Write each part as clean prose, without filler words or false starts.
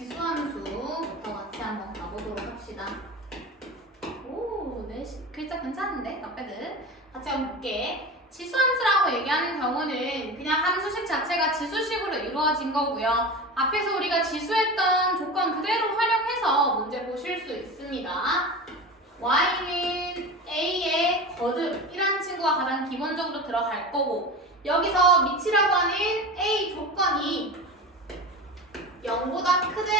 지수함수부터 같이 한번 가보도록 합시다. 오, 네, 글자 괜찮은데? 나빼드. 같이 한번 볼게. 지수함수라고 얘기하는 경우는 그냥 함수식 자체가 지수식으로 이루어진 거고요. 앞에서 우리가 지수했던 조건 그대로 활용해서 문제 보실 수 있습니다. y는 a의 거듭이라는 친구가 가장 기본적으로 들어갈 거고, 여기서 미치라고 하는 a 조건이 0보다 크대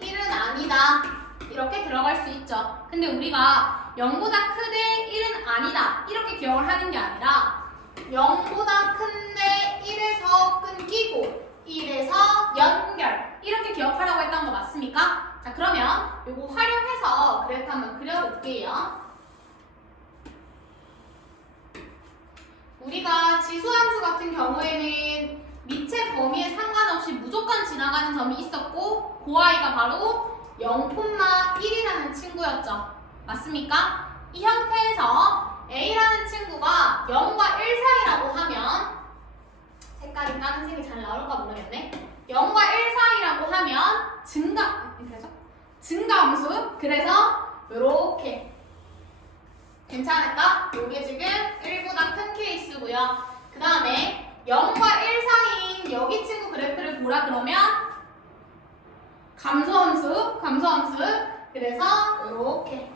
1은 아니다 이렇게 들어갈 수 있죠. 근데 우리가 0보다 크대 1은 아니다 이렇게 기억을 하는 게 아니라 0보다 큰데 1에서 끊기고 1에서 연결 이렇게 기억하라고 했던 거 맞습니까? 자, 그러면 이거 활용해서 그래프 한번 그려볼게요. 우리가 지수함수 같은 경우에는 밑의 범위에 상관없이 무조건 지나가는 점이 있었고 그 아이가 바로 0,1이라는 친구였죠. 맞습니까? 이 형태에서 A라는 친구가 0과 1 사이라고 하면 색깔이 까만색이 잘 나올까 모르겠네. 0과 1 사이라고 하면 증가함수. 그래서 요렇게 괜찮을까? 요게 지금 1보다 큰 케이스고요. 그 다음에 0과 1 사이인 여기 친구 그래프를 보라 그러면 감소함수. 그래서 요렇게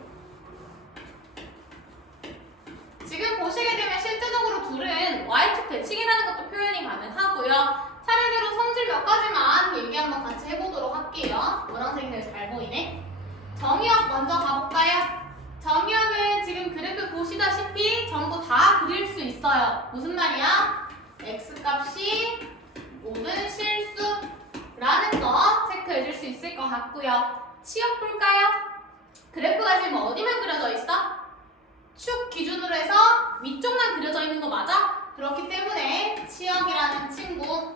지금 보시게 되면 실제적으로 둘은 y축 대칭이라는 것도 표현이 가능하고요. 차례대로 성질 몇 가지만 얘기 한번 같이 해보도록 할게요. 노란색이 제일 잘 보이네. 정의역 먼저 가볼까요? 정의역은 지금 그래프 보시다시피 전부 다 그릴 수 있어요. 무슨 말이야? x값이 모든 실수라는 거 체크해 줄 수 있을 것 같고요. 치역 볼까요? 그래프가 지금 어디만 그려져 있어? 축 기준으로 해서 위쪽만 그려져 있는 거 맞아? 그렇기 때문에 치역이라는 친구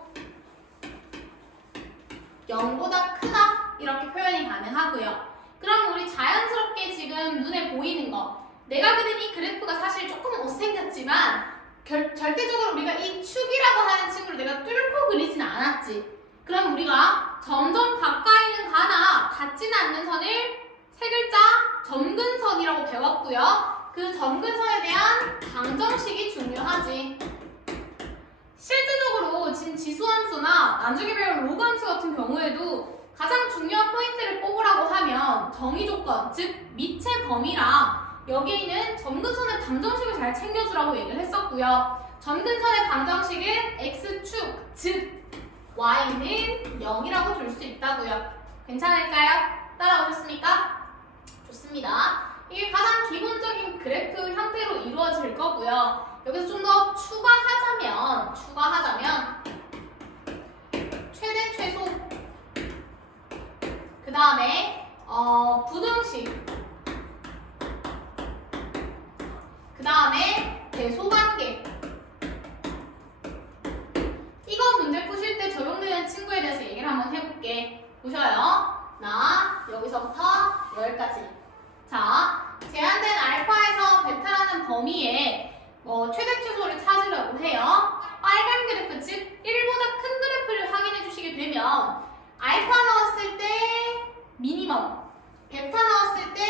0보다 크다 이렇게 표현이 가능하고요. 그럼 우리 자연스럽게 지금 눈에 보이는 거, 내가 그린 이 그래프가 사실 조금 못생겼지만 절대적으로 우리가 이 축이라고 하는 친구를 내가 뚫고 그리진 않았지. 그럼 우리가 점점 가까이는 가나 닿지는 않는 선을 세 글자 점근선이라고 배웠고요. 그 점근선에 대한 방정식이 중요하지. 실제적으로 지금 지수함수나 나중에 배울 로그함수 같은 경우에도 가장 중요한 포인트를 뽑으라고 하면 정의 조건, 즉 밑의 범위랑 여기에 있는 점근선의 방정식을 잘 챙겨주라고 얘기를 했었고요. 점근선의 방정식은 x축, 즉 y는 0이라고 줄 수 있다고요. 괜찮을까요? 따라오셨습니까? 좋습니다. 이게 가장 기본적인 그래프 형태로 이루어질 거고요. 여기서 좀 더 추가하자면 최대 최소 그 다음에 부등식 그 다음에 대소관계 이거 문제 푸실 때 적용되는 친구에 대해서 얘기를 한번 해볼게. 보셔요. 나 여기서부터 여기까지. 자, 제한된 알파에서 베타라는 범위에 최대 최소를 찾으려고 해요. 빨간 그래프, 즉 1보다 큰 그래프를 확인해 주시게 되면 알파 나왔을 때 미니멈, 베타 나왔을 때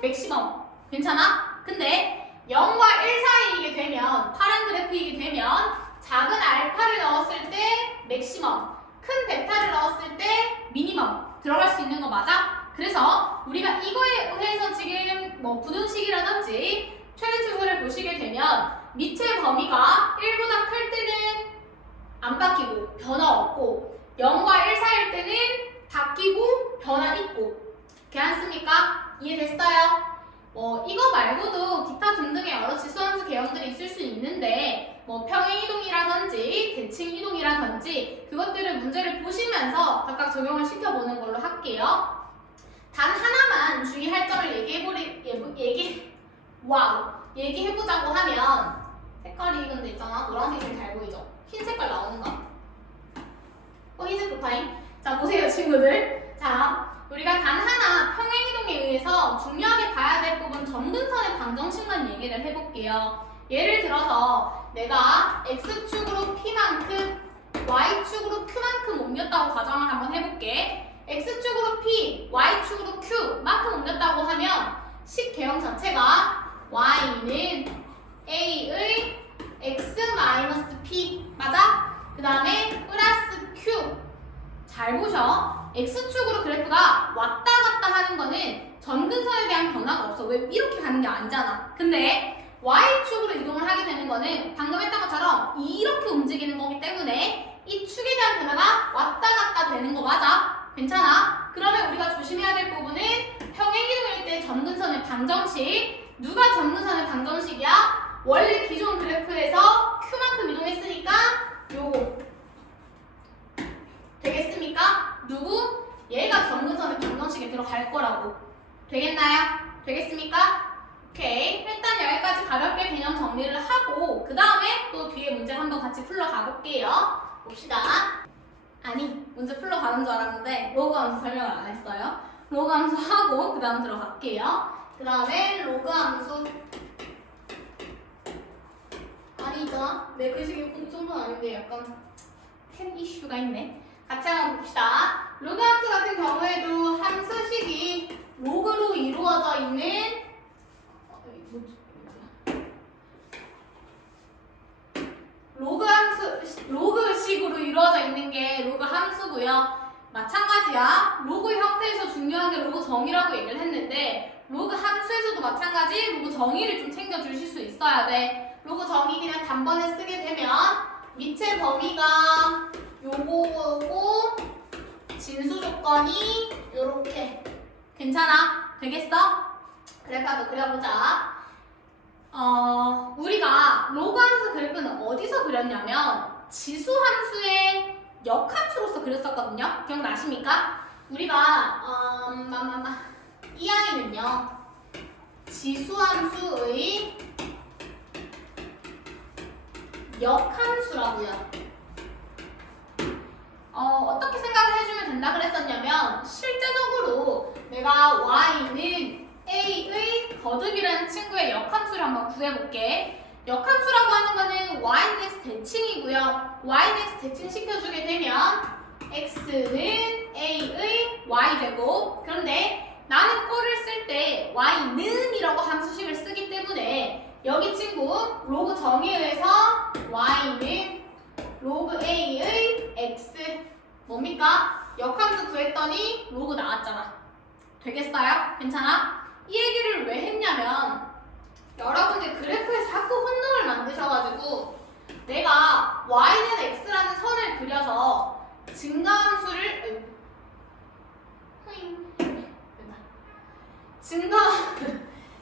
맥시멈. 괜찮아? 근데 0과 1 사이이게 되면, 파란 그래프이게 되면 작은 알파를 넣었을 때 맥시멈, 큰 베타를 넣었을 때 미니멈 들어갈 수 있는 거 맞아? 그래서 우리가 이거에 의해서 지금 부등식이라든지 최대 최소를 보시게 되면 밑의 범위가 1보다 클 때는 안 바뀌고 변화 없고 0과 1 사이일 때는 바뀌고 변화 있고. 괜찮습니까? 이해됐어요? 이거 말고도 기타 등등의 여러 지수함수 개형들이 있을 수 있는데 평행이동이라든지 대칭이동이라든지 그것들을 문제를 보시면서 각각 적용을 시켜보는 걸로 할게요. 단 하나만 주의할 점을 얘기해보자고 하면 색깔이 근데 있잖아. 노란색이 잘 보이죠? 흰 색깔 나오는가? 흰색 도파임. 자, 보세요 친구들. 자, 우리가 단 하나 평행이동에 의해서 중요하게 봐야 될 부분 점근선의 방정식만 얘기를 해볼게요. 예를 들어서 내가 X축으로 P만큼 Y축으로 Q만큼 옮겼다고 가정을 한번 해볼게. X축으로 y는 a의 x-p 맞아? 그 다음에 플러스 q. 잘 보셔. x축으로 그래프가 왔다 갔다 하는 거는 점근선에 대한 변화가 없어. 왜 이렇게 가는 게 아니잖아. 근데 y축으로 이동을 하게 되는 거는 방금 했던 것처럼 이렇게 움직이는 거기 때문에 이 축에 대한 변화가 왔다 갔다 되는 거 맞아? 괜찮아? 그러면 우리가 조심해야 될 부분은 평행이동일 때 점근선의 방정식. 누가 점근선의 방정식이야? 원래 기존 그래프에서 Q만큼 이동했으니까 요거 되겠습니까? 누구? 얘가 점근선의 방정식에 들어갈 거라고. 되겠나요? 되겠습니까? 오케이. 일단 여기까지 가볍게 개념 정리를 하고 그 다음에 또 뒤에 문제 한번 같이 풀러가 볼게요. 봅시다. 아니, 문제 풀러가는 줄 알았는데 로그 함수 설명을 안 했어요. 로그 함수 하고 그 다음 들어갈게요. 그 다음에 로그 함수 아니죠. 내 글씨가 그 정도는 아닌데 약간 펜 이슈가 있네. 같이 한번 봅시다. 로그 함수 같은 경우에도 함수식이 로그로 이루어져 있는 로그식으로 이루어져 있는 게 로그 함수고요. 마찬가지야. 로그 형태에서 중요한 게 로그 정의라고 얘기를 했는데 로그 함수에서도 마찬가지 로그 정의를 좀 챙겨주실 수 있어야 돼. 로그 정의 그냥 단번에 쓰게 되면 밑의 범위가 요거고 진수 조건이 요렇게. 괜찮아? 되겠어? 그래봐도 그려보자. 우리가 로그 함수 그래프는 어디서 그렸냐면 지수 함수의 역함수로서 그렸었거든요. 기억나십니까? 우리가 이 아이는요 지수 함수의 역함수라고요. 어떻게 생각을 해주면 된다 그랬었냐면 실제적으로 내가 y는 a의 거듭이라는 친구의 역함수를 한번 구해볼게. 역함수라고 하는 거는 y는 x 대칭이고요. y는 x 대칭 시켜주게 되면 x는 a의 y제곱. 그런데 나는 꼴을 쓸 때 y는 이라고 함수식을 쓰기 때문에 여기 친구 로그 정의에 의해서 y는 로그 a의 x 뭡니까? 역함수 구했더니 로그 나왔잖아. 되겠어요? 괜찮아? 이 얘기를 왜 했냐면 여러분들 그래프에서 자꾸 혼동을 만드셔가지고 내가 y는 x라는 선을 그려서 증가함수를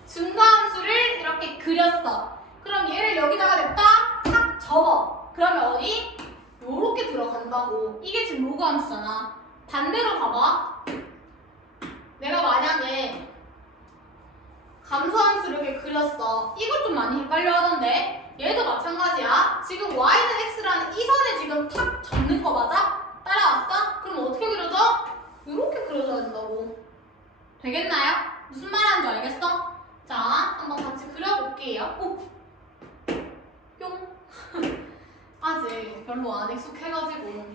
증가함수를 이렇게 그렸어. 그럼 얘를 여기다가 냈다? 탁 접어. 그러면 어디? 요렇게 들어간다고. 이게 지금 로그 함수잖아. 반대로 봐봐. 내가 만약에 감소함수를 이렇게 그렸어. 이것 좀 많이 헷갈려 하던데 얘도 마찬가지야. 지금 y는 x라는 이 선에 지금 탁 접는 거 맞아? 따라왔어? 그럼 어떻게 그려져? 이렇게 그려져야 된다고. 되겠나요? 무슨 말 하는지 알겠어? 자, 한번 같이 그려볼게요. 오! 뿅! 아직 별로 안 익숙해가지고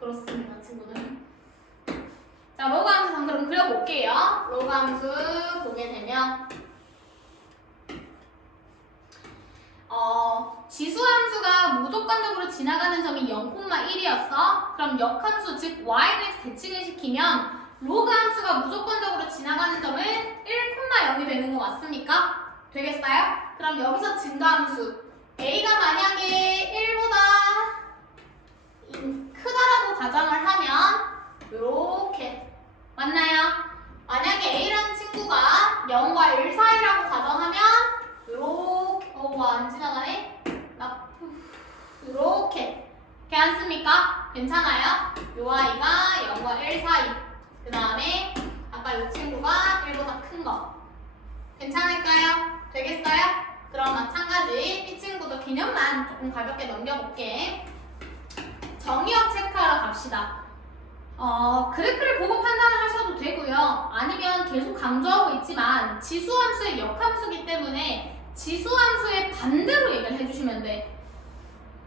그렇습니다, 친구들. 자, 로그 함수 그럼 그려볼게요. 로그 함수 보게 되면 지수 함수가 무조건적으로 지나가는 점이 0,1이었어. 그럼 역함수 즉 y는 x 대칭을 시키면 로그 함수가 무조건적으로 지나가는 점은 1,0이 되는 거 맞습니까? 되겠어요? 그럼 여기서 증가함수 a가 만약에 1보다 크다라고 가정을 하면 이렇게 맞나요? 만약에 a라는 친구가 0과 1 사이라고 가정하면 이렇게 안 지나가네? 이렇게 괜찮습니까? 괜찮아요? 요 아이가 0과 1 사이. 그 다음에 아까 이 친구가 1보다 큰 거. 괜찮을까요? 되겠어요? 그럼 마찬가지 이 친구도 개념만 조금 가볍게 넘겨볼게. 정의역 체크하러 갑시다. 그래프를 보고 판단을 하셔도 되고요. 아니면 계속 강조하고 있지만 지수함수의 역함수기 때문에 지수함수의 반대로 얘기를 해주시면 돼.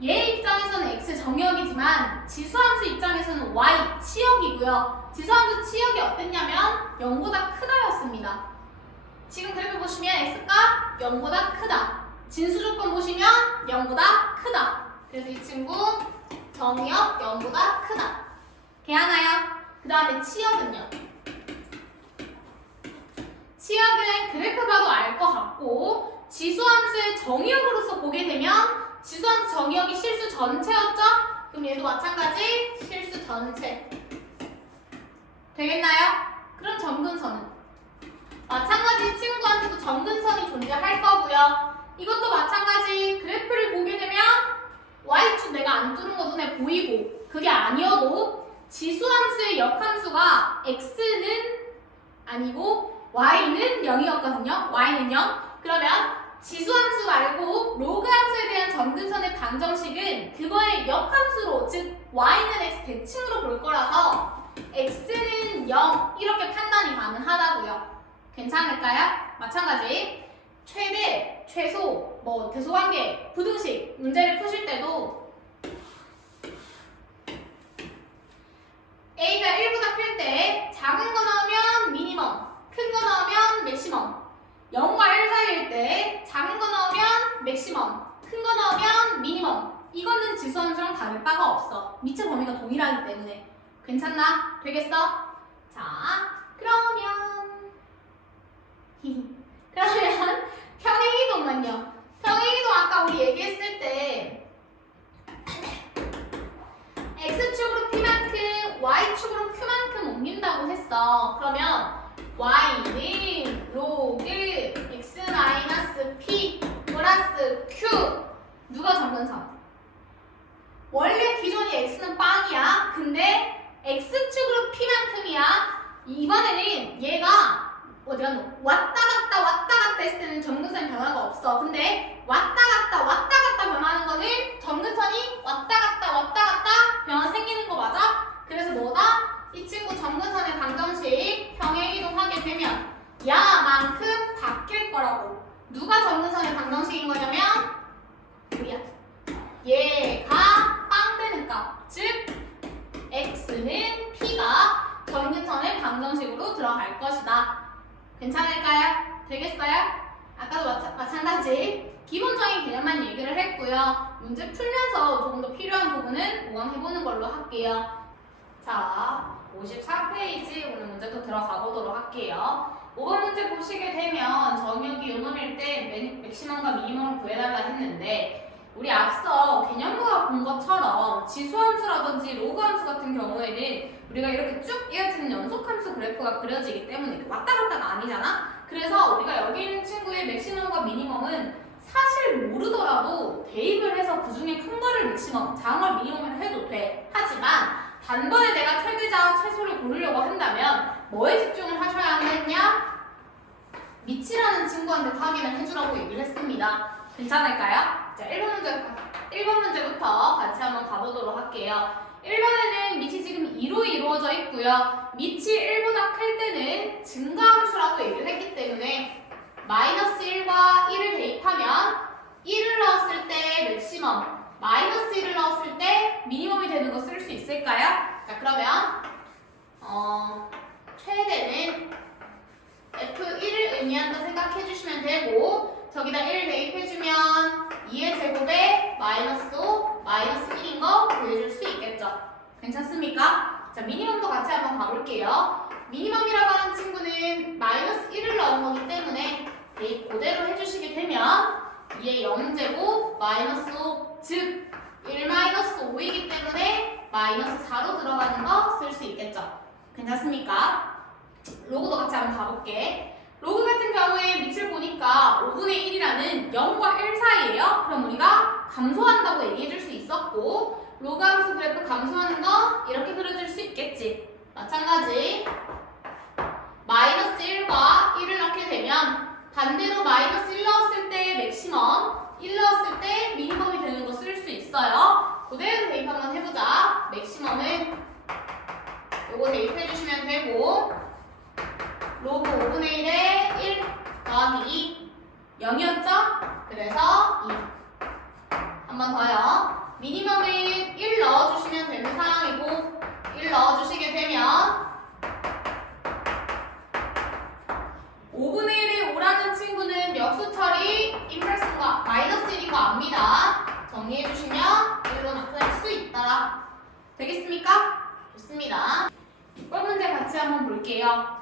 얘 입장에서는 x 정역이지만 지수함수 입장에서는 y 치역이고요. 지수함수 치역이 어땠냐면 0보다 크다였습니다. 지금 그래프 보시면 x가 0보다 크다. 진수 조건 보시면 0보다 크다. 그래서 이 친구 정의역 0보다 크다. 괜찮아요? 그 다음에 치역은요? 치역은 그래프 봐도 알 것 같고 지수함수의 정의역으로서 보게 되면 지수함수 정의역이 실수 전체였죠? 그럼 얘도 마찬가지 실수 전체. 되겠나요? 그럼 점근선은? 마찬가지 친구한테도 점근선이 존재할 거고요. 이것도 마찬가지 그래프를 보게 되면 y축 내가 안 뚫은 거 눈에 보이고 그게 아니어도 지수함수의 역함수가 x는 아니고 y는 0이었거든요. y는 0. 그러면 지수함수 말고 로그함수에 대한 점근선의 방정식은 그거의 역함수로 즉 y는 x 대칭으로 볼 거라서 x는 0 이렇게 판단이 가능하다고요. 괜찮을까요? 마찬가지 최대, 최소, 대소관계, 부등식 문제를 푸실 때도 A가 1보다 클 때 작은 거 나오면 미니멈, 큰 거 나오면 맥시멈 0과 1 사이일 때 작은 거 나오면 맥시멈, 큰 거 나오면 미니멈 이거는 지수함수랑 다를 바가 없어. 미체 범위가 동일하기 때문에 괜찮나? 되겠어? 자, 그러면 평행이동만요. 평행이동 아까 우리 얘기했을 때 x축으로 p만큼 y축으로 q만큼 옮긴다고 했어. 그러면 y는 로그 x-p 플러스 q 누가 점근선? 원래 기존이 x는 빵이야. 근데 x축으로 p만큼이야. 이번에는 얘가 어디 갔노? 왔다 갔다 했을 때는 점근선이 변화가 없어. 근데 왔다 갔다 변하는 거는 점근선이 왔다 갔다 변화 생기는 거 맞아? 그래서 뭐다? 이 친구 점근선의 방정식 평행이동하게 되면 야만큼 바뀔 거라고. 누가 점근선의 방정식인 거냐면 우리야. 얘가 빵 되는 값. 즉 x는 p가 점근선의 방정식으로 들어갈 것이다. 괜찮을까요? 되겠어요? 아까도 마찬가지 기본적인 개념만 얘기를 했고요. 문제 풀면서 조금 더 필요한 부분은 보강해보는 걸로 할게요. 자, 54페이지 오늘 문제 또 들어가 보도록 할게요. 5번 문제 보시게 되면 정의역이 요놈일 때 맥시멈과 미니멈을 구해달라 했는데 우리 앞서 개념부가 본 것처럼 지수함수라든지 로그함수 같은 경우에는 우리가 이렇게 쭉 이어지는 연속함수 그래프가 그려지기 때문에 왔다 갔다가 아니잖아? 그래서 우리가 여기 있는 친구의 맥시멈과 미니멈은 사실 모르더라도 대입을 해서 그 중에 큰 거를 맥시멈, 작은 걸 미니멈으로 해도 돼. 하지만 단번에 내가 최대자, 최소를 고르려고 한다면 뭐에 집중을 하셔야 하느냐? 미치라는 친구한테 확인을 해주라고 얘기를 했습니다. 괜찮을까요? 자, 1번 문제부터 같이 한번 가보도록 할게요. 1번에는 밑이 지금 2로 이루어져 있고요. 밑이 1보다 클 때는 증가함수라고 얘기를 했기 때문에 마이너스 1과 1을 대입하면 1을 넣었을 때 맥시멈, 마이너스 1을 넣었을 때 미니멈이 되는 거 쓸 수 있을까요? 자, 그러면 최대는 F1을 의미한다 생각해 주시면 되고 저기다 1 대입해주면 2의 제곱에 마이너스 5, 마이너스 1인 거 구해줄 수 있겠죠? 괜찮습니까? 자, 미니멈도 같이 한번 가볼게요. 미니멈이라고 하는 친구는 마이너스 1을 넣은 거기 때문에 대입 그대로 해주시게 되면 2의 0제곱 마이너스 5, 즉 1 마이너스 5이기 때문에 마이너스 4로 들어가는 거 쓸 수 있겠죠? 괜찮습니까? 로그도 같이 한번 가볼게. 로그 같은 경우에 밑을 보니까 5분의 1이라는 0과 1 사이예요. 그럼 우리가 감소한다고 얘기해줄 수 있었고 로그 함수 그래프 감소하는 거 이렇게 그려줄 수 있겠지. 마찬가지 마이너스 1과 1을 넣게 되면 반대로 마이너스 1 넣었을 때 맥시멈, 1 넣었을 때 미니멈이 되는 거 쓸 수 있어요. 그대로 대입 한번 해보자. 맥시멈은 요거 대입해주시면 되고 로그 5분의 1에 1 더하기 2 0이었죠? 그래서 2 한 번 더요. 미니멈은 1 넣어주시면 되는 상황이고 1 넣어주시게 되면 5분의 1에 5 나옵니다. 정리해주시면 1로 나타낼 수 있다. 되겠습니까? 좋습니다. 꼴 문제 같이 한번 볼게요.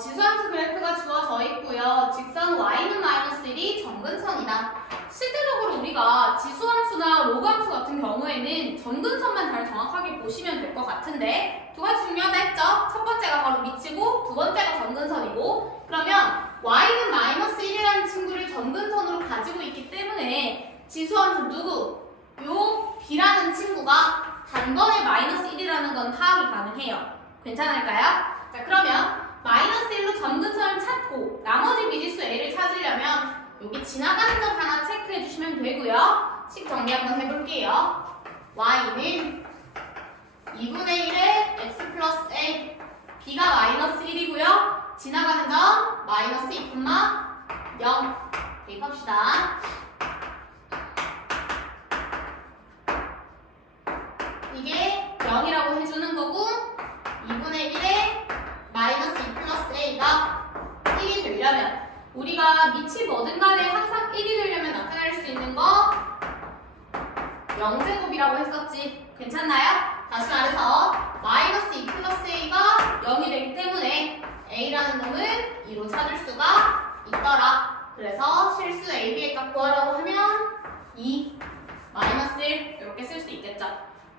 지수함수 그래프가 주어져 있고요. 직선 y는 -1이 점근선이다. 실제적으로 우리가 지수함수나 로그함수 같은 경우에는 점근선만 잘 정확하게 보시면 될 것 같은데 두 가지 중요하다 했죠? 첫 번째가 바로 미치고 두 번째가 점근선이고, 그러면 y는 -1이라는 친구를 점근선으로 가지고 있기 때문에 지수함수 누구? 요 b라는 친구가 단번에 -1이라는 건 파악이 가능해요. 괜찮을까요? 자, 그러면 -1로 점근선을 찾고 나머지 미지수 a를 찾으려면 여기 지나가는 점 하나 체크해 주시면 되고요. 식 정리 한번 해볼게요. y는 2분의 1의 x 플러스 a, b가 -1이고요. 지나가는 점 -2,0 대입합시다. 이게 0이라고 해주는 거고 2분의 1의 -2 플러스 a가 1이 되려면 우리가 밑이 뭐든 간에 항상 1이 되려면 나타낼 수 있는 거 0제곱이라고 했었지. 괜찮나요? 다시 말해서 -2 플러스 a가 0이 되기 때문에 a라는 놈은 2로 찾을 수가 있더라. 그래서 실수 a, b의 값 구하라고 하면 2, -1 이렇게 쓸 수 있겠죠.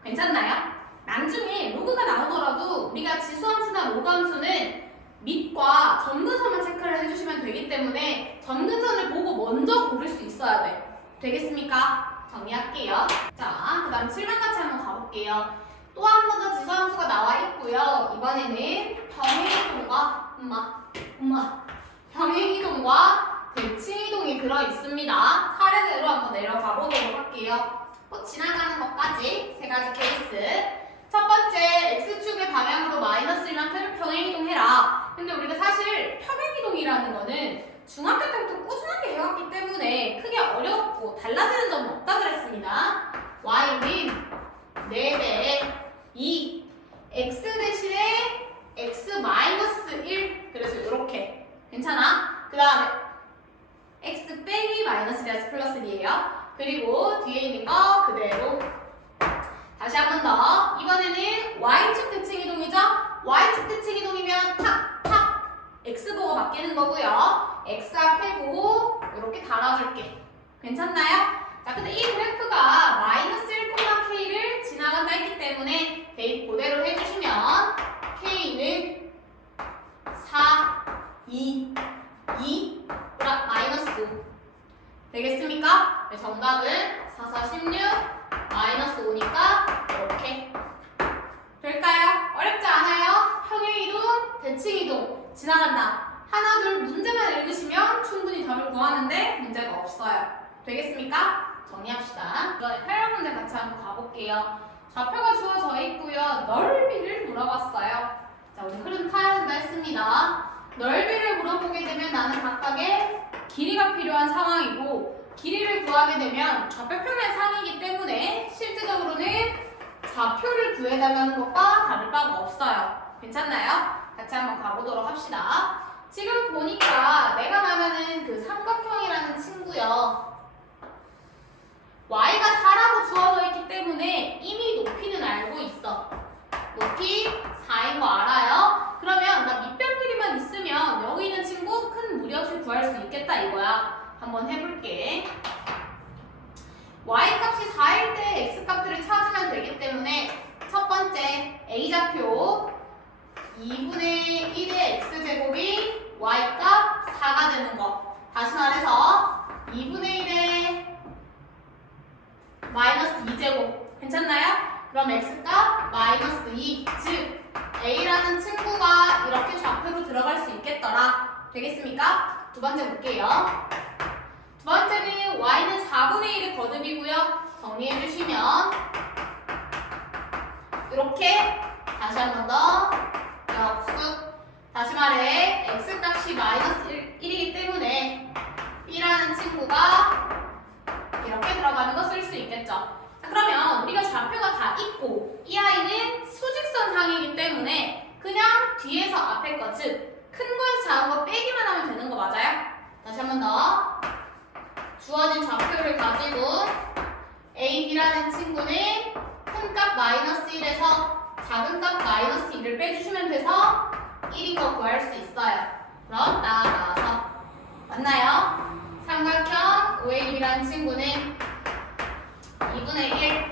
괜찮나요? 나중에 로그가 나오더라도 우리가 지수함수나 로그함수는 밑과 점근선만 체크를 해주시면 되기 때문에 점근선을 보고 먼저 고를 수 있어야 돼. 되겠습니까? 정리할게요. 자, 그 다음 7번 같이 한번 가볼게요. 또 한 번 더 지수함수가 나와 있고요. 이번에는 평행이동과 평행이동과 대칭이동이 들어있습니다. 차례대로 한번 내려가 보도록 할게요. 지나가는 것까지 세 가지 케이스. 첫 번째, x축의 방향으로 -1만큼 평행이동해라. 근데 우리가 사실 평행이동이라는 거는 중학교 때부터 꾸준하게 해왔기 때문에 크게 어렵고 달라지는 점은 없다 그랬습니다. y는 4배의 2, x 대신에 x-1, 그래서 이렇게. 괜찮아? 그 다음에 x 빼기 -1이라서 플러스 1이에요. 그리고 뒤에 있는 거 그대로. 다시 한 번 더. 이번에는 y축 대칭이동이죠? y축 대칭이동이면 탁탁 x도가 바뀌는 거고요. x 앞에 보고 이렇게 달아줄게. 괜찮나요? 자, 근데 이 그래프가 -1,k를 지나간다 했기 때문에 대입 그대로 해주시면 k는 4, 2, 2, -5 되겠습니까? 네, 정답은 4, 4, 16, -5니까 이렇게 될까요? 어렵지 않아요? 평행이동, 대칭이동 지나간다. 하나, 둘 문제만 읽으시면 충분히 답을 구하는데 문제가 없어요. 되겠습니까? 정리합시다. 이번에 8번 문제 같이 한번 가볼게요. 좌표가 주어져 있고요. 넓이를 물어봤어요. 자, 우리 흐름 타야 한다 했습니다. 넓이를 물어보게 되면 나는 각각의 길이가 필요한 상황이고 길이를 구하게 되면 좌표 평면 상이기 때문에 실질적으로는 좌표를 구해달라는 것과 다를 바가 없어요. 괜찮나요? 같이 한번 가보도록 합시다. 지금 보니까 내가 말하는 그 삼각형이라는 친구요. y가 4라고 주어져 있기 때문에 이미 높이는 알고 있어. 높이 4인 거 알아요? 그러면 나 밑변 길이만 있으면 여기 있는 친구 큰 무리 없이 구할 수 있겠다 이거야. 한번 해볼게. y 값이 4일 때 x 값들을 찾으면 되기 때문에 첫 번째 a좌표 2분의 1의 x제곱이 y 값 4가 되는 거. 다시 말해서 2분의 1의 -2제곱 괜찮나요? 그럼 x값 -2, 즉 a라는 친구가 이렇게 좌표로 들어갈 수 있겠더라. 되겠습니까? 두 번째 볼게요. 두 번째는 y는 4분의 1의 거듭이고요. 정리해 주시면 이렇게 다시 한 번 더 역수. 다시 말해 x값이 -1이기 때문에 b라는 친구가 이렇게 들어가는 거 쓸 수 있겠죠. 자, 그러면 우리가 좌표가 다 있고 이 아이는 수직선상이기 때문에 그냥 뒤에서 앞에 거, 즉 큰 거에서 작은 거 빼기만 하면 되는 거 맞아요? 다시 한 번 더. 주어진 좌표를 가지고 A, B라는 친구는 큰 값 마이너스 1에서 작은 값 마이너스 2를 빼주시면 돼서 1인 거 구할 수 있어요. 그럼 나와서 맞나요? 삼각형 OAB라는 친구는 2분의 1,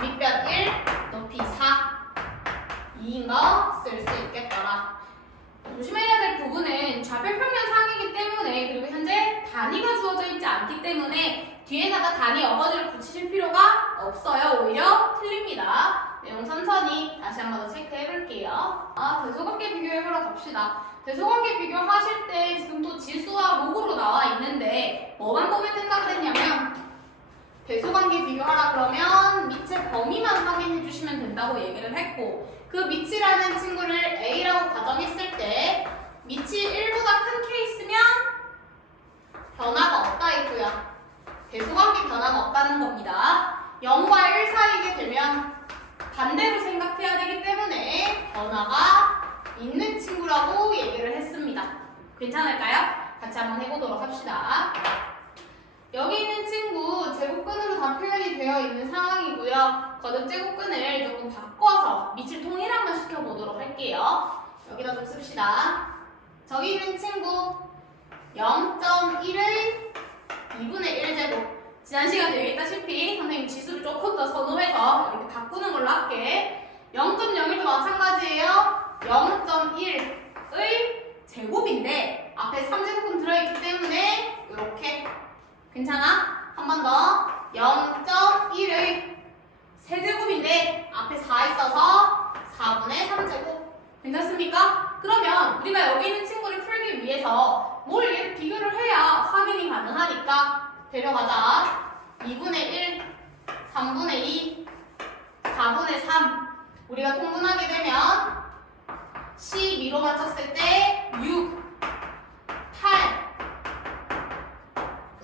밑변 1, 높이 4 2인 거 쓸 수 있겠더라. 조심해야 될 부분은 좌표 평면 상이기 때문에 그리고 현재 단위가 주어져 있지 않기 때문에 뒤에다가 단위 어거지를 붙이실 필요가 없어요. 오히려 틀립니다. 내용 천천히 다시 한 번 더 체크해 볼게요. 대소관계 비교해보러 갑시다. 대소관계 비교하실 때 지금 또 지수와 로그로 나와 있는데 뭐만 보면 생각을 했냐면 대소관계 비교하라 그러면 밑의 범위만 확인해 주시면 된다고 얘기를 했고 그 밑이라는 친구를 A라고 가정했을 때 밑이 1보다 큰 케이스면 변화가 없다 있고요. 대소관계 변화가 없다는 겁니다. 0과 1 사이게 되면 반대로 생각해야 되기 때문에 변화가 있는 친구라고 얘기를 했습니다. 괜찮을까요? 같이 한번 해보도록 합시다. 여기 있는 친구 제곱근으로 다 표현이 되어 있는 상황이고요. 거듭 제곱근을 조금 바꿔서 밑을 통일한번 시켜보도록 할게요. 여기다 좀 씁시다. 저기 있는 친구 0.1의 2분의 1제곱 지난 시간에 얘기했다시피 선생님 지수를 조금 더 선호해서 이렇게 바꾸는 걸로 할게. 0.01도 마찬가지예요. 0.1의 제곱인데 앞에 3제곱은 들어있기 때문에 이렇게 괜찮아? 한 번 더 0.1의 세제곱인데 앞에 4 있어서 4분의 3제곱 괜찮습니까? 그러면 우리가 여기 있는 친구를 풀기 위해서 뭘 얘를 비교를 해야 확인이 가능하니까 데려가자. 2분의 1, 3분의 2, 4분의 3 우리가 통분하게 되면 12로 맞췄을 때 6, 8,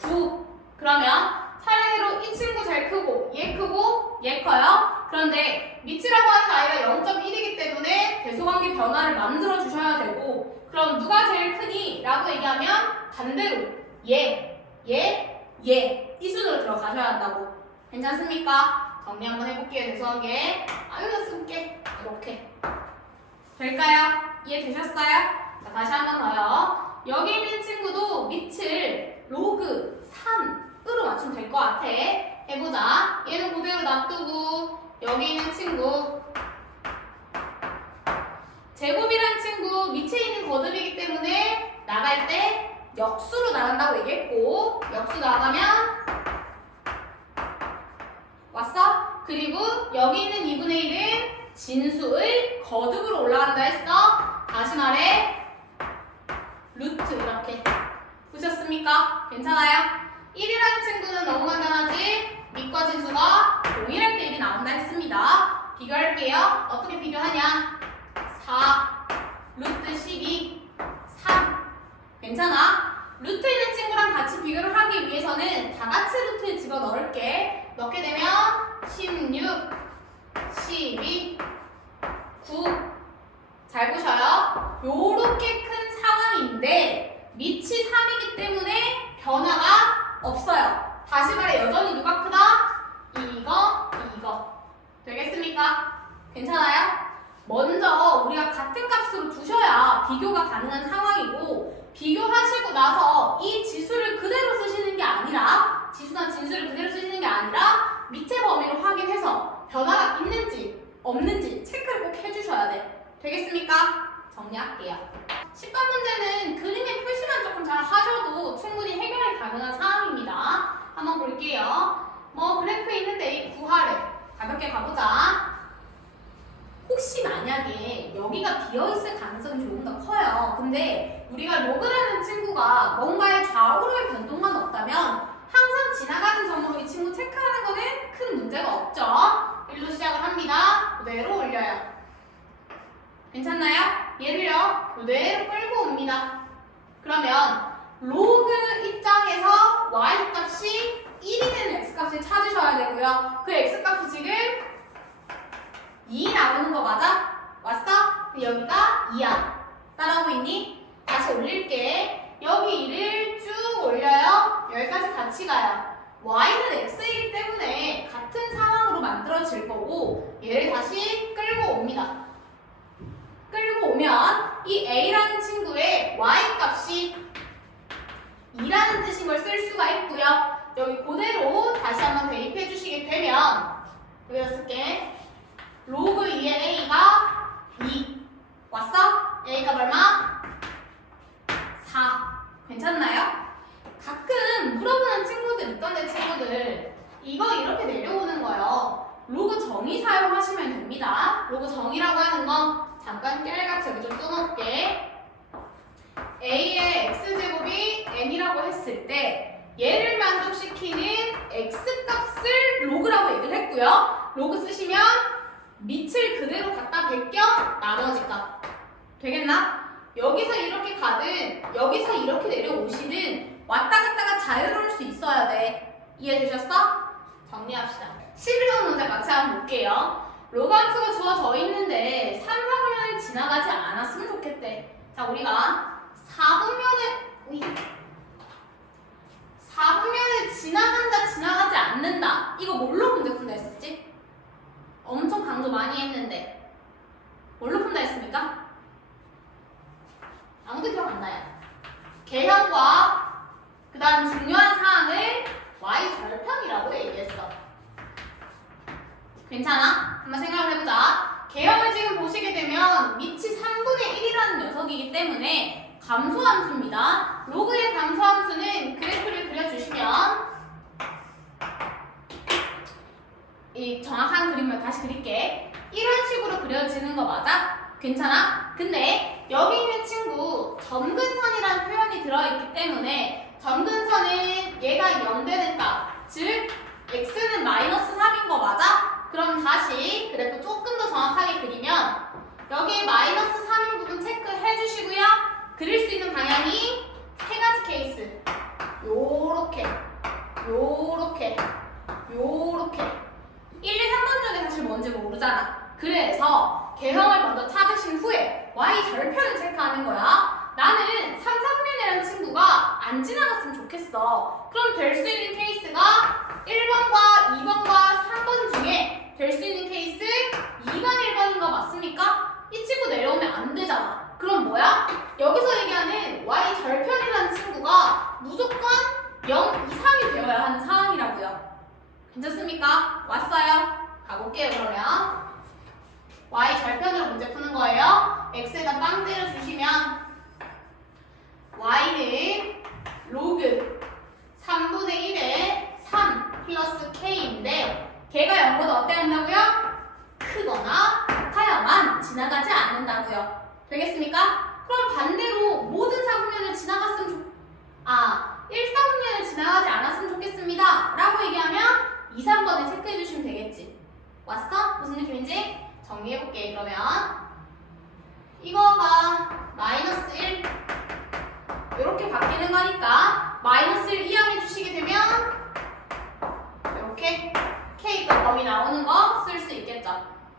9 그러면 차례로 이 친구 제일 크고 얘 크고 얘 커요. 그런데 밑이라고 하는 아이가 0.1이기 때문에 대소관계 변화를 만들어 주셔야 되고 그럼 누가 제일 크니? 라고 얘기하면 반대로 얘, 얘, 얘 이 순으로 들어가셔야 한다고. 괜찮습니까? 정리 한번 해볼게요. 대소관계 여기다 쓸게. 이렇게 될까요? 이해되셨어요? 자, 다시 한 번 더요. 여기 있는 친구도 밑을 로그 3으로 맞추면 될 것 같아. 해보자. 얘는 그대로 놔두고 여기 있는 친구 제곱이란 친구 밑에 있는 거듭이기 때문에 나갈 때 역수로 나간다고 얘기했고 역수 나가면 왔어? 그리고 여기 있는 2분의 1은 진수의 거듭으로 올라간다 했어. 다시 말해 루트 이렇게 보셨습니까? 괜찮아요? 1이라는 친구는 너무 간단하지? 밑과 진수가 동일할 때 1이 나온다 했습니다. 비교할게요. 어떻게 비교하냐? 4 루트 12 3 괜찮아? 루트 있는 친구랑 같이 비교를 하기 위해서는 다 같이 루트에 집어넣을게. 넣게 되면 16 12 9 잘 보셔요. 요렇게 큰 상황인데 밑이 3이기 때문에 변화가 없어요. 다시 말해 여전히 누가 크다? 이거 되겠습니까? 괜찮아요? 먼저 우리가 같은 값으로 두셔야 비교가 가능한 상황이고 비교하시고 나서 이 지수를 그대로 쓰시는 게 아니라 지수나 진수를 그대로 쓰시는 게 아니라 밑의 범위를 확인해서 변화가 있는지 없는지 체크를 꼭 해주셔야 돼. 되겠습니까? 정리할게요. 10번 문제는 그림의 표시만 조금 잘 하셔도 충분히 해결이 가능한 상황입니다. 한번 볼게요. 그래프에 있는데 이 구하래. 가볍게 가보자. 혹시 만약에 여기가 비어있을 가능성이 조금 더 커요. 근데 우리가 로그라는 친구가 뭔가의 좌우로의 변동만 없다면 항상 지나가는 점으로 이 친구 체크하는 거는 큰 문제가 없죠. 1로 시작을 합니다. 그대로 올려요. 괜찮나요? 얘를요 그대로 끌고 옵니다. 그러면 로그 입장에서 y 값이 1이 되는 x 값을 찾으셔야 되고요. 그 x 값이 지금 2 나오는 거 맞아? 왔어? 여기가 2야. 따라오고 있니? 다시 올릴게. 여기 2를 쭉 올려요. 여기까지 다 같이 가요. y는 x이기 때문에 같은 상황으로 만들어질 거고 얘를 다시 끌고 옵니다. 끌고 오면 이 a라는 친구의 y 값이 2라는 뜻인 걸 쓸 수가 있고요. 여기 그대로 다시 한번 대입해 주시게 되면 여기다 쓸게. 로그 2의 a가 2 왔어? a 값 얼마? 4 괜찮나요? 가끔 물어보는 친구들 있던데 친구들 이거 이렇게 내려오는 거예요. 로그 정의 사용하시면 됩니다. 로그 정의라고 하는 건 잠깐 깨알같이 여기 좀 써놓을게. a의 x제곱이 n이라고 했을 때 얘를 만족시키는 x값을 로그라고 얘기를 했고요. 로그 쓰시면 밑을 그대로 갖다 베껴 나머지 값 되겠나? 여기서 이렇게 가든 여기서 이렇게 내려오시든 왔다 갔다가 자유로울 수 있어야 돼. 이해되셨어? 정리합시다. 11번 문제 같이 한번 볼게요. 로그 함수가 주어져 있는데 3, 4분면을 지나가지 않았으면 좋겠대. 자, 우리가 4분면을 지나간다, 지나가지 않는다. 이거 뭘로 문제 푼다 했었지? 엄청 강조 많이 했는데 뭘로 푼다 했습니까? 아무도 기억 안 나요. 개형과 그 다음 중요한 사항을 y 절편이라고 얘기했어. 괜찮아? 한번 생각을 해보자. 개형을 지금 보시게 되면 밑이 3분의 1이라는 녀석이기 때문에 감소함수입니다. 로그의 감소함수는 그래프를 그려주시면 이 정확한 그림을 다시 그릴게. 이런 식으로 그려지는 거 맞아? 괜찮아? 근데 여기 있는 친구 점근선이라는 표현이 들어있기 때문에 점근선은 얘가 0 되는 값, 즉 x는 마이너스 3인 거 맞아? 그럼 다시 그래프 조금 더 정확하게 그리면 여기 마이너스 3인 부분 체크해 주시고요. 그릴 수 있는 방향이 세 가지 케이스. 요렇게, 요렇게, 요렇게. 1, 2, 3번 중에 사실 뭔지 모르잖아. 그래서 개형을 먼저 찾으신 후에 y 절편을 체크하는 거야. 나는 3, 4분면이라는 친구가 안 지나갔으면 좋겠어. 그럼 될 수 있는 케이스가 1번과 2번과 3번 중에 될 수 있는 케이스 2번, 1번인 거 맞습니까? 이 친구 내려오면 안 되잖아. 그럼 뭐야? 여기서 얘기하는 y 절편이라는 친구가 무조건 0 이상이 되어야 하는 상황이라고요. 괜찮습니까? 왔어요? 가볼게요 그러면. y 절편으로 문제 푸는 거예요. x에다 빵 때려주시면 y는 로그 3분의 1에 3 플러스 k인데 걔가 0보다 어때야 한다고요? 크거나 같아야만 지나가지 않는다고요. 되겠습니까? 그럼 반대로 모든 4분면을 지나갔으면 1사분면을 지나가지 않았으면 좋겠습니다 라고 얘기하면 2, 3번을 체크해 주시면 되겠지. 왔어? 무슨 느낌인지? 정리해볼게. 그러면 이거가 마이너스 1 이렇게 바뀌는 거니까 마이너스 1 이항해 주시게 되면 이렇게 K가 범위 나오는 거 쓸 수 있겠죠.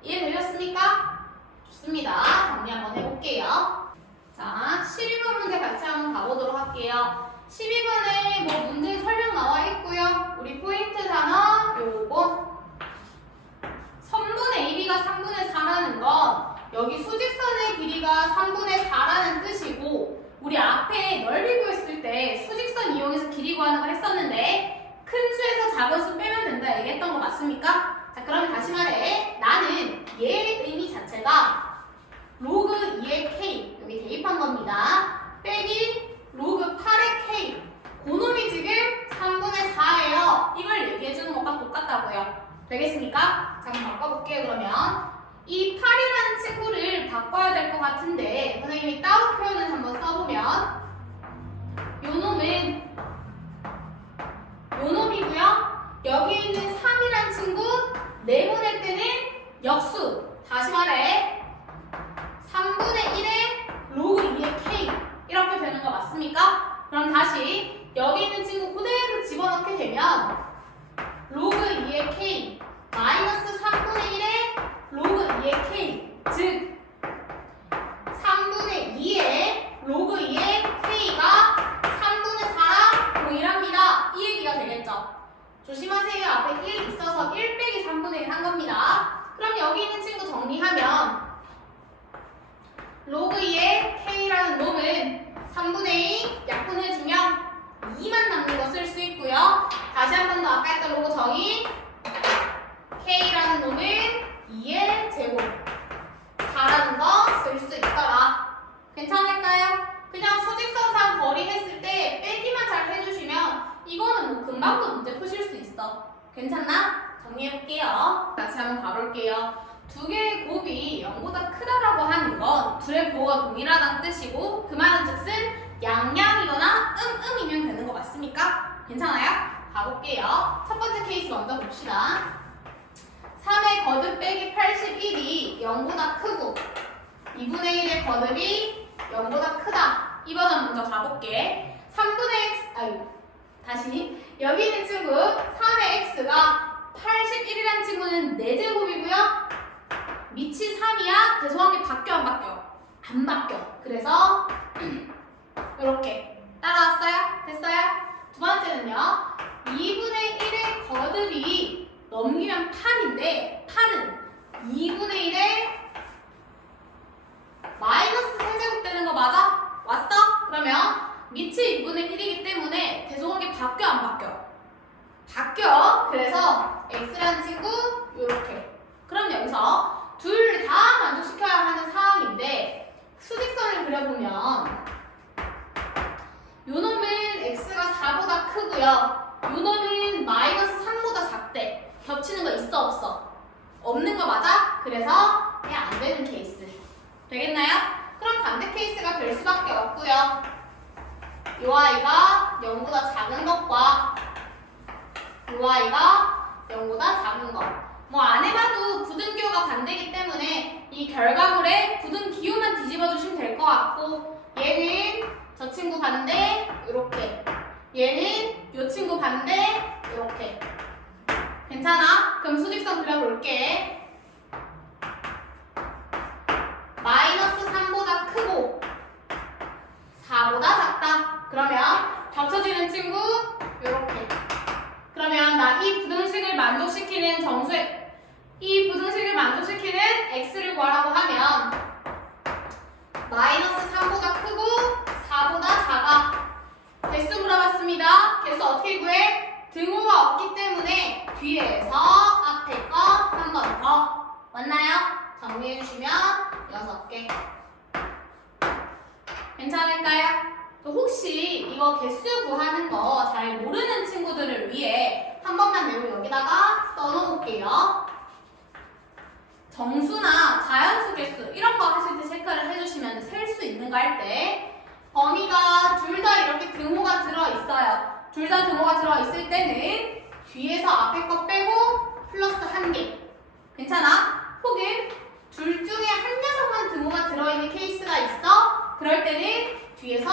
이해되셨습니까? 좋습니다. 정리 한번 해볼게요. 자, 12번 문제 같이 한번 가보도록 할게요. 12번에 뭐 문제 설명 나와 있고요. 우리 포인트 단어 요거 선분 AB가 3분의 4라는 건 여기 수직선의 길이가 3분의 4라는 뜻이고 우리 앞에 넓이 구했을 때 수직선 이용해서 길이 구하는 걸 했었는데 큰 수에서 작은 수 빼면 된다 얘기했던 거 맞습니까? 자, 그러면 다시 말해. 나는 얘의 의미 자체가 로그 2의 k 여기 대입한 겁니다. 빼기 로그 8의 k 그놈이 지금 3분의 4예요. 이걸 얘기해주는 것과 똑같다고요. 되겠습니까? 자, 한번 바꿔볼게요. 그러면 이 8이라는 친구를 바꿔야 될 것 같은데 선생님이 따로 표현을 한번 써보면 요놈이고요. 여기 있는 3이라는 친구 내보낼 때는 역수. 다시 말해 3분의 1의 로그 2의 k 이렇게 되는 거 맞습니까? 그럼 다시 여기 있는 친구 그대로 집어넣게 되면 로그 2의 k 마이너스 3분의 1의 로그 2의 k 즉 3분의 2의 로그 2의 k가 3분의 4라 동일합니다. 이 얘기가 조심하세요. 앞에 1 있어서 1 빼기 3분의 1 한 겁니다. 그럼 여기 있는 친구 정리하면 로그 2의 K라는 놈은 3분의 2 약분해주면 2만 남는 거 쓸 수 있고요. 다시 한 번 더 아까 했던 로그 정의 K라는 놈은 2의 제곱 4라는 거 쓸 수 있더라. 괜찮을까요? 그냥 수직선상 거리 했을 때 빼기만 잘 해주시면 이거는 뭐 금방도 문제 푸실 수 있어. 괜찮나? 정리해볼게요. 같이 한번 가볼게요. 두 개의 곱이 0보다 크다라고 하는 건 둘의 부호가 동일하다는 뜻이고 그 말은 즉슨 양양이거나 음이면 되는 거 맞습니까? 괜찮아요? 가볼게요. 첫 번째 케이스 먼저 봅시다. 3의 거듭 빼기 81이 0보다 크고 2분의 1의 거듭이 0보다 크다. 이 버전 먼저 가볼게. 3분의 x, 다시 여기 있는 친구 3의 x가 81이라는 친구는 4제곱이고요. 밑이 3이야. 대소한 게 바뀌어 안 바뀌어? 안 바뀌어. 그래서 이렇게 따라왔어요? 됐어요? 두 번째는요. 2분의 1의 거듭이 넘기면 8인데 8은 2분의 1의 마이너스 세제곱 되는 거 맞아? 왔어? 그러면 밑이 2분의 1이기 때문에 대소관계 바뀌어 안 바뀌어? 바뀌어. 그래서 x라는 친구 요렇게. 그럼 여기서 둘 다 만족시켜야 하는 상황인데 수직선을 그려보면 요 놈은 x가 4보다 크고요. 요 놈은 마이너스 3보다 작대. 겹치는 거 있어 없어? 없는 거 맞아? 그래서 그냥 안 되는 케이스. 되겠나요? 그럼 반대 케이스가 될 수밖에 없고요. 요 아이가 0보다 작은 것과 요 아이가 0보다 작은 것. 뭐 안 해봐도 굳은 기호가 반대이기 때문에 이 결과물에 굳은 기호만 뒤집어 주시면 될 것 같고 얘는 저 친구 반대 이렇게 얘는 요 친구 반대 이렇게 괜찮아? 그럼 수직선 그려볼게. 마이너스 3보다 크고 4보다 작다. 그러면 겹쳐지는 친구 요렇게. 그러면 나 이 부등식을 만족시키는 이 부등식을 만족시키는 x를 구하라고 하면 마이너스 3보다 크고 4보다 작아. 개수 물어봤습니다. 개수 어떻게 구해? 등호가 없기 때문에 뒤에서 앞에 거 한 번 더. 맞나요? 정리해주시면 6개. 괜찮을까요? 혹시 이거 개수 구하는 거 잘 모르는 친구들을 위해 한 번만 내용 여기다가 써놓을게요. 정수나 자연수 개수 이런 거 하실 때 체크를 해주시면 셀 수 있는 거 할 때 범위가 둘 다 이렇게 등호가 들어있어요. 둘 다 등호가 들어있을 때는 뒤에서 앞에 거 빼고 플러스 1개. 괜찮아? 혹은 둘 중에 한 녀석만 등호가 들어있는 케이스가 있어? 그럴 때는 뒤에서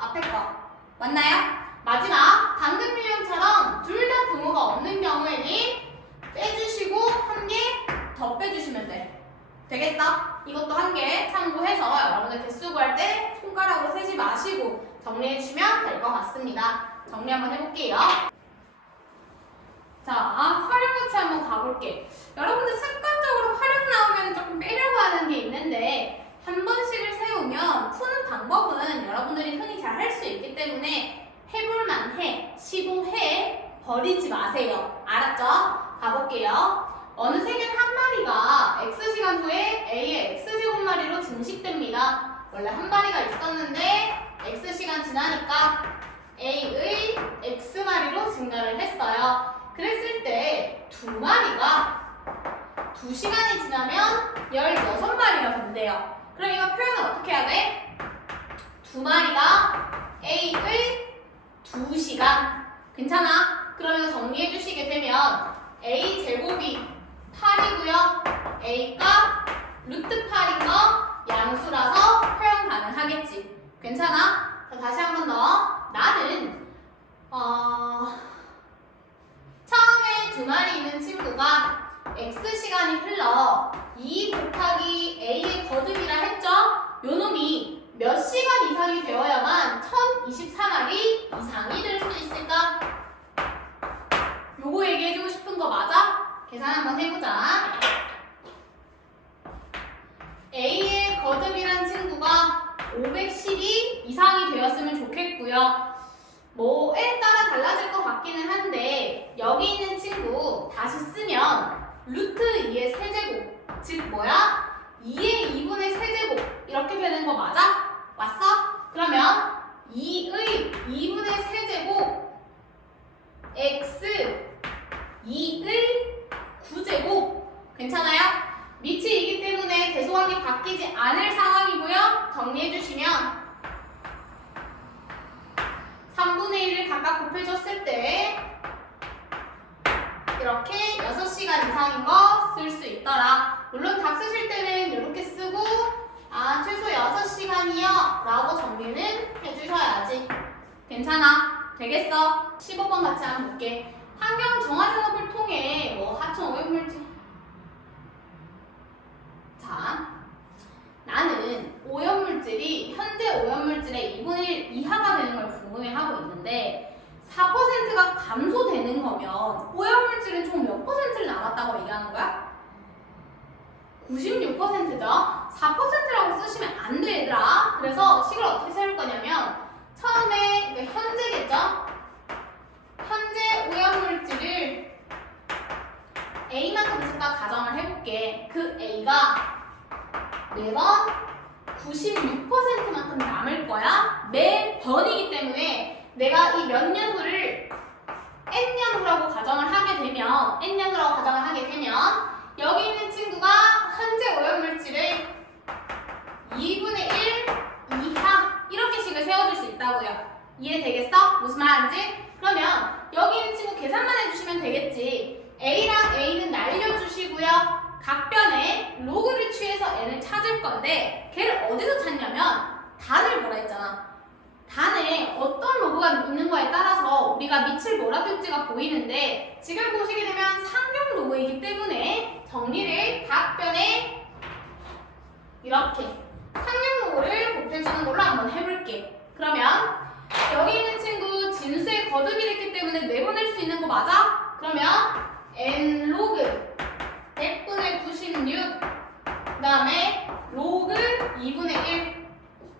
앞에 거. 맞나요? 마지막 방금 유형처럼 둘 다 등호가 없는 경우에는 빼주시고 1개 더 빼주시면 돼. 되겠어? 이것도 1개 참고해서 여러분들 개수 구할 때 손가락으로 세지 마시고 정리해주시면 될 것 같습니다. 정리 한번 해볼게요. 자, 활용같이 한번 가볼게. 여러분들 습관적으로 활용 나오면 조금 빼려고 하는 게 있는데 한 번씩을 세우면 푸는 방법은 여러분들이 흔히 잘 할 수 있기 때문에 해볼만 해. 시도해. 버리지 마세요. 알았죠? 가볼게요. 어느 세균 한 마리가 X시간 후에 A의 X제곱마리로 증식됩니다. 원래 한 마리가 있었는데 X시간 지나니까 A의 X마리로 증가를 했어요. 그랬을 때 두 마리가 2시간이 지나면 16마리가 된대요. 그럼 이거 표현을 어떻게 해야 돼? 두 마리가 A의 2시간. 괜찮아? 그러면 정리해 주시게 되면 A 제곱이 8이고요. A가 루트 8인 거 양수라서 표현 가능하겠지. 괜찮아? 자, 다시 한 번 더. 나는 처음에 두 마리 있는 친구가 X시간이 흘러 2 곱하기 A의 거듭이라 했죠? 요 놈이 몇 시간 이상이 되어야만 1024마리 이상이 될 수 있을까? 요거 얘기해주고 싶은 거 맞아? 계산 한번 해보자. A의 거듭이란 친구가 512 이상이 되었으면 좋겠고요. 뭐에 따라 달라질 것 같기는 한데 여기 있는 친구 다시 쓰면 루트 2의 세제곱, 즉 뭐야? 2의 2분의 세제곱 이렇게 되는 거 맞아? 왔어? 그러면 2의 2분의 세제곱 x 2의 9제곱 괜찮아요? 미치이기 때문에 대소관계 바뀌지 않을 상황이고요. 정리해주시면 3분의 1을 각각 곱해줬을 때 이렇게 6시간 이상인 거 쓸 수 있더라. 물론 답 쓰실 때는 이렇게 쓰고 최소 6시간이요 라고 정리는 해주셔야지. 괜찮아. 되겠어. 15번 같이 한번 볼게. 환경 정화 작업을 통해 하천 오염물질 자, 나는 오염물질이 현재 오염물질의 2분의 1 이하가 되는 걸 궁금해하고 있는데 4%가 감소되는 거면 오염물질은 총 몇 퍼센트를 남았다고 얘기하는 거야? 96%죠? 4%라고 쓰시면 안 돼, 얘들아. 그래서 식을 어떻게 세울 거냐면 처음에 현재겠죠? 현재 오염물질을 A만큼 있었다 가정을 해볼게. 그 A가 매번 96%만큼 남을 거야. 매번이기 때문에 내가 이 몇 년 후를 N년 후라고 가정을 하게 되면 N년 후라고 가정을 하게 되면 여기 있는 친구가 현재 오염물질의 2분의 1 이하 이렇게 식을 세워줄 수 있다고요. 이해되겠어? 무슨 말인지? 그러면 여기 있는 친구 계산만 해주시면 되겠지. A랑 A는 날려주시고요. 각 변에 로그를 취해서 n을 찾을 건데 걔를 어디서 찾냐면 단을 보라 했잖아. 단에 어떤 로그가 있는 거에 따라서 우리가 밑을 뭐라 될지가 보이는데 지금 보시게 되면 상경 로그이기 때문에 정리를 각 변에 이렇게 상경 로그를 곱해주는 걸로 한번 해볼게. 그러면 여기 있는 친구 진수의 거듭이 됐기 때문에 내보낼 수 있는 거 맞아? 그러면 n 로그 100분의 96 그 다음에 로그 2분의 1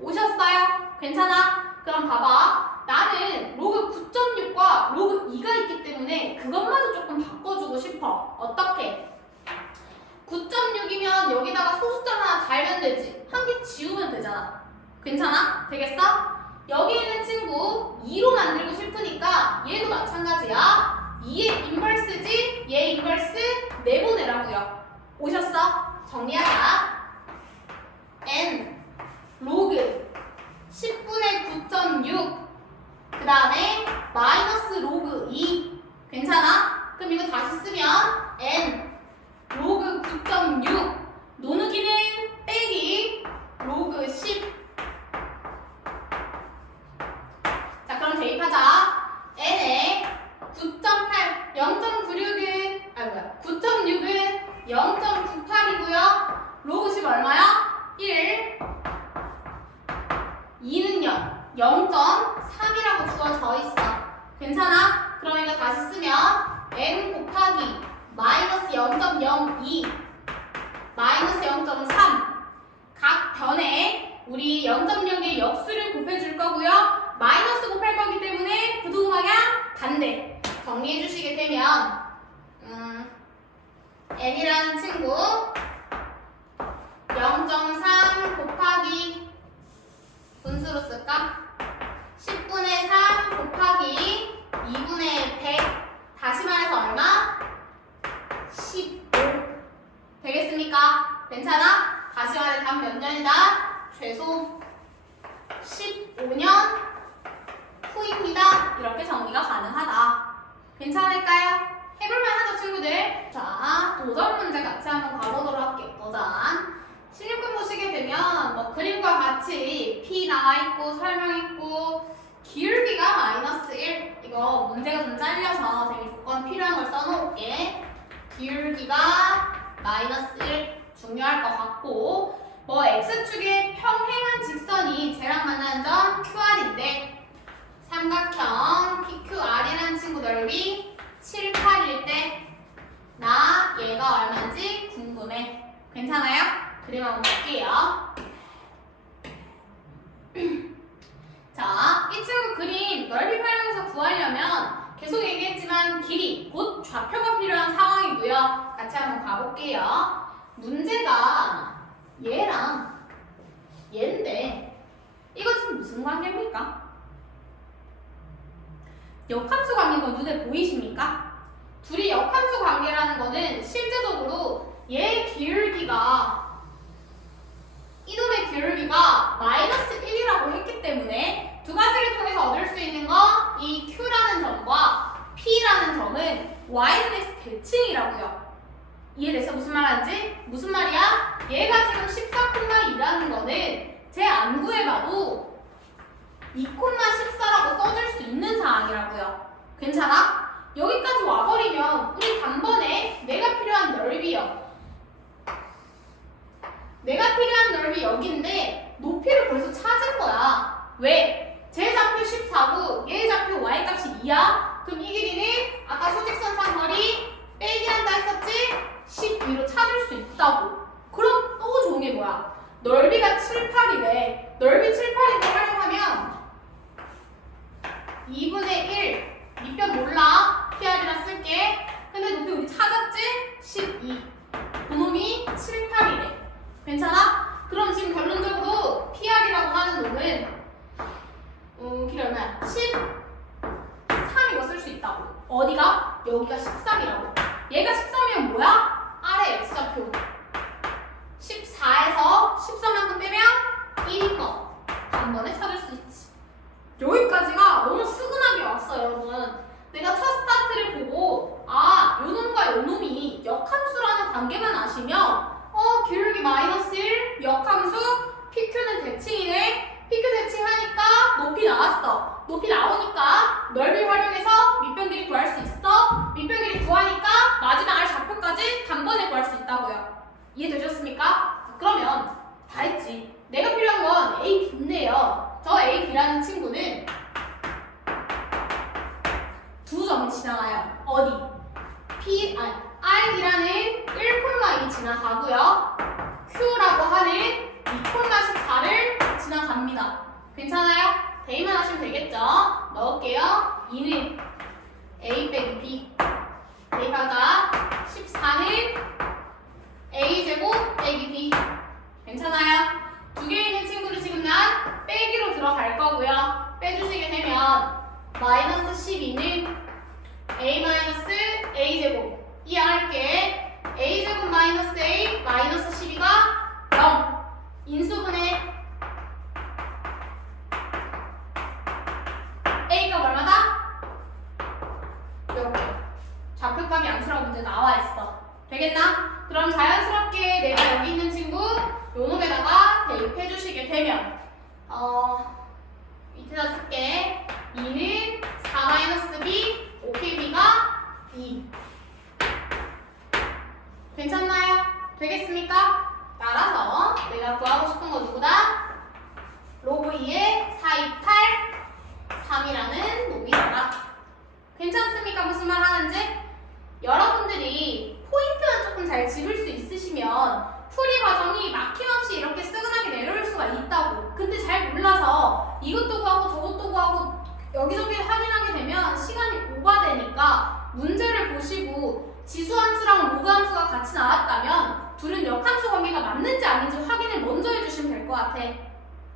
오셨어요? 괜찮아? 그럼 봐봐. 나는 로그 9.6과 로그 2가 있기 때문에 그것마저 조금 바꿔주고 싶어. 어떻게? 9.6이면 여기다가 소수점 하나 달면 되지. 한 개 지우면 되잖아. 괜찮아? 되겠어? 여기 있는 친구 2로 만들고 싶으니까 얘도 마찬가지야. 2의 인버스지? 얘 인버스 내보내라고요. 오셨어? 정리하자. n 로그 10분의 9.6 그 다음에 마이너스 로그 2 괜찮아? 그럼 이거 다시 쓰면 n 로그 9.6 노누기는 빼기 로그 10 자 그럼 대입하자. n에 9.8 0.96은 9.6은 0.98이고요. 로그 10 얼마야? 1 2는요 0.3이라고 주어져 있어. 괜찮아? 그럼 이거 다시 쓰면 n 곱하기 마이너스 0.02 마이너스 0.3 각 변에 우리 0.0의 역수를 곱해줄 거고요. 마이너스 곱할 거기 때문에 부등호방향 반대. 정리해 주시게 되면 n이라는 친구 0.3 곱하기 분수로 쓸까? 10분의 3 곱하기 2분의 100 다시 말해서 얼마? 15 되겠습니까? 괜찮아? 다시 말해 답 몇 년이다? 최소 15년 후입니다. 이렇게 정리가 가능하다. 괜찮을까요? 해볼만 하죠 친구들? 자 도전 문제 같이 한번 가보도록 할게요. 도전 16번 보시게 되면 그림과 같이 P 나와있고 설명있고 기울기가 마이너스 1 이거 문제가 좀 잘려서 되게 조건 필요한 걸 써놓을게. 기울기가 마이너스 1 중요할 것 같고 X축의 평행한 직선이 쟤랑 만나는 점 QR인데 삼각형 PQR이라는 친구 넓이 7, 8일 때 나 얘가 얼마인지 궁금해. 괜찮아요? 그림 한번 볼게요. 자, 이 친구 그림 넓이 활용해서 구하려면 계속 얘기했지만 길이, 곧 좌표가 필요한 상황이고요. 같이 한번 가볼게요. 문제가 얘랑 얘인데 이거 지금 무슨 관계입니까? 역함수 관계인 거 눈에 보이십니까? 둘이 역함수 관계라는 거는 실제적으로 얘의 기울기가 이놈의 기울기가 마이너스 1이라고 했기 때문에 두 가지를 통해서 얻을 수 있는 거 이 Q라는 점과 P라는 점은 Y의 대칭이라고요. 이해됐어? 무슨 말인지? 무슨 말이야? 얘가 지금 14,2라는 거는 제 안 구해봐도 2,14라고 써줄 수 있는 상황이라고요. 괜찮아? 여기까지 와버리면 우리 단번에 내가 필요한 넓이요. 내가 필요한 넓이 여기인데 높이를 벌써 찾은 거야. 왜? 제 좌표 14고 얘 좌표 y값이 2야? 그럼 이 길이는 아까 수직선상 거리 빼기한다 했었지? 12로 찾을 수 있다고. 그럼 또 좋은 게 뭐야? 넓이가 7, 8이래. 넓이 7, 8인데 활용하면 2분의 1 밑변 몰라. PR이라 쓸게. 근데 높이 우리 찾았지? 12. 그놈이 7, 8이래. 괜찮아? 그럼 지금 결론적으로 PR이라고 하는 놈은 길이 얼마야? 13이고 쓸 수 있다고. 어디가? 여기가 13이라고. 얘가 13이면 뭐야? 아래 x좌표 14에서 14만큼 빼면 1인 거 단번에 찾을 수 있지. 여기까지가 너무 스근하게 왔어 여러분. 내가 첫 스타트를 보고 요놈과 요놈이 역함수라는 관계만 아시면 기울기 마이너스 1 역함수 PQ는 대칭이네. PQ 대칭하니까 높이 나왔어. 높이 나오니까 넓이 활용해서 밑변 길이 구할 수 있어. 밑변 길이 구하니까 마지막 R 좌표까지 단번에 구할 수 있다고요. 이해되셨습니까? 그러면 다 했지. 내가 필요한 건 A, B인데요. 저 A, B라는 친구는 두 점이 지나가요. 어디? R이라는 1,2 지나가고요. Q라고 하는 2,14를 지나갑니다. 괜찮아요? 대입만 하시면 되겠죠? 넣을게요. 2는 A 빼기 B. 대입하자. 14는 A제곱 빼기 B. 괜찮아요? 두 개 있는 친구를 지금 난 빼기로 들어갈 거고요. 빼주시게 되면 마이너스 12는 A 마이너스 A제곱. 이해할게. A제곱 마이너스 A 마이너스 12가 0. 인수분해. A가 얼마다? 이렇게. 좌표값이 양수라고 문제 나와 있어. 되겠나? 그럼 자연스럽게 내가 여기 있는 친구 요놈에다가 대입해 주시게 되면 밑에다 쓸게. 2는 4-B, OKB가 2. 괜찮나요? 되겠습니까? 따라서 내가 구하고 싶은 거 누구다? 로그 2에 428, 3이라는 놈이다. 괜찮습니까? 무슨 말 하는지? 여러분들이 포인트만 조금 잘 집을 수 있으시면 풀이 과정이 막힘없이 이렇게 스근하게 내려올 수가 있다고. 근데 잘 몰라서 이것도 구하고 저것도 구하고 여기저기 확인하게 되면 시간이 오버되니까 문제를 보시고 지수함수랑 로그함수가 같이 나왔다면 둘은 역함수 관계가 맞는지 아닌지 확인을 먼저 해주시면 될 것 같아.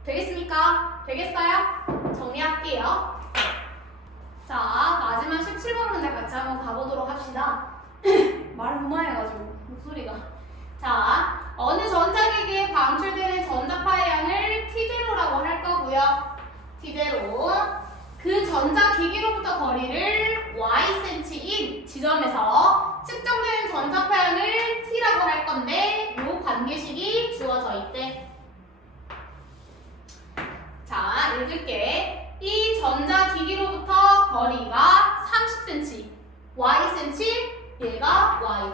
되겠습니까? 되겠어요? 정리할게요. 자, 마지막 17번 문제 같이 한번 가보도록 합시다. 말을 그만해가지고 목소리가. 자, 어느 전자기기에 방출되는 전자파의 양을 T0라고 할 거고요. T0. 그 전자기기로부터 거리를 Ycm인 지점에서 측정되는 전자파양을 T라고 할 건데 이 관계식이 주어져 있대. 자, 읽을게. 이 전자기기로부터 거리가 30cm, Ycm, 얘가 Y.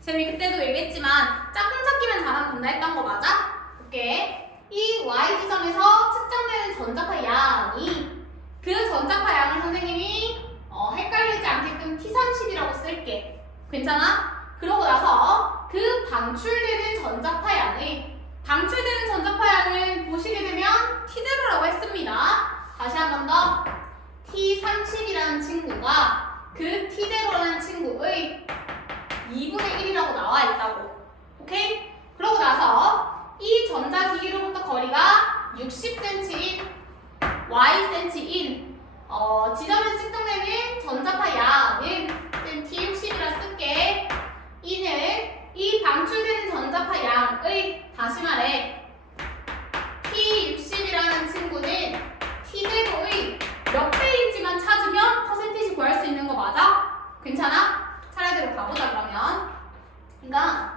쌤이 그때도 얘기했지만 짝꿍 찾기만 잘하면 된다 했던 거 맞아? 오케이. 이 Y 지점에서 측정되는 전자파 양이 그 전자파 양을 선생님이 헷갈리지 않게끔 T30이라고 쓸게. 괜찮아? 그러고 나서 그 방출되는 전자파 양을 보시게 되면 T0라고 했습니다. 다시 한 번 더. T30이라는 친구가 그 T0라는 친구의 2분의 1이라고 나와 있다고. 오케이? 그러고 나서 이 전자기기로부터 거리가 60cm인 Ycm인 지점에서 측정되는 전자파 양은 T60이라 쓸게. 이는 이 방출되는 전자파 양의, 다시 말해 T60이라는 친구는 T0의 몇 배인지만 찾으면 퍼센티지 구할 수 있는 거 맞아? 괜찮아? 차례대로 가보자 그러면. 그러니까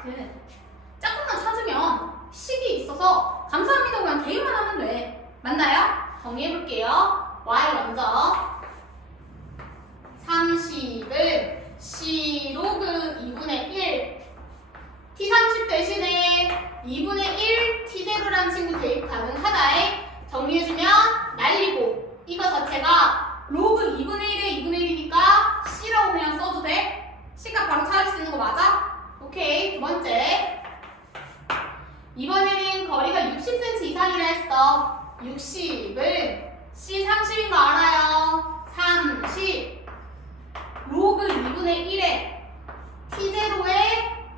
조금만 찾으면 식이 있어서 감사합니다 그냥 개인만 하면 돼. 맞나요? 정리해볼게요. Y 먼저 30을 C 로그 2분의 1 T30 대신에 2분의 1 T0라는 친구 대입 가능하다에 정리해주면 날리고 이거 자체가 로그 2분의 1에 2분의 1이니까 C라고 그냥 써도 돼? C값 바로 찾을 수 있는 거 맞아? 오케이. 두 번째. 이번에는 거리가 60cm 이상이라 했어. 60은 C 30인 거 알아요? 30 로그 2분의 1에 T0에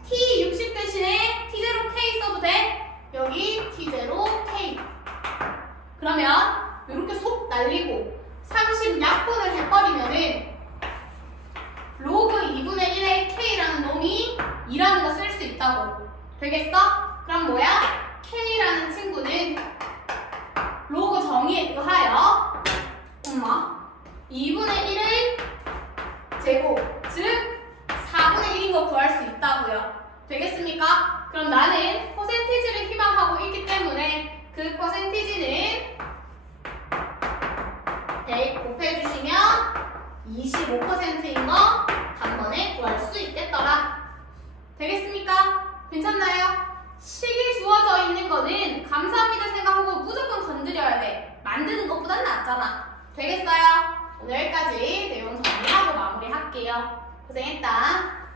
T60 대신에 T0K 써도 돼? 여기 T0K. 그러면 이렇게 속 날리고 30 약분을 해버리면은 로그 2분의 1의 K라는 놈이 2라는 거 쓸 수 있다고. 되겠어? 그럼 뭐야? K라는 친구는 로그 정의에 의하여 2분의 1의 제곱, 즉 4분의 1인 거 구할 수 있다고요. 되겠습니까? 그럼 나는 퍼센티지를 희망하고 있기 때문에 그 퍼센티지는 100 곱해주시면 25%인 거 단번에 구할 수 있겠더라. 되겠습니까? 괜찮나요? 식이 주어져 있는 거는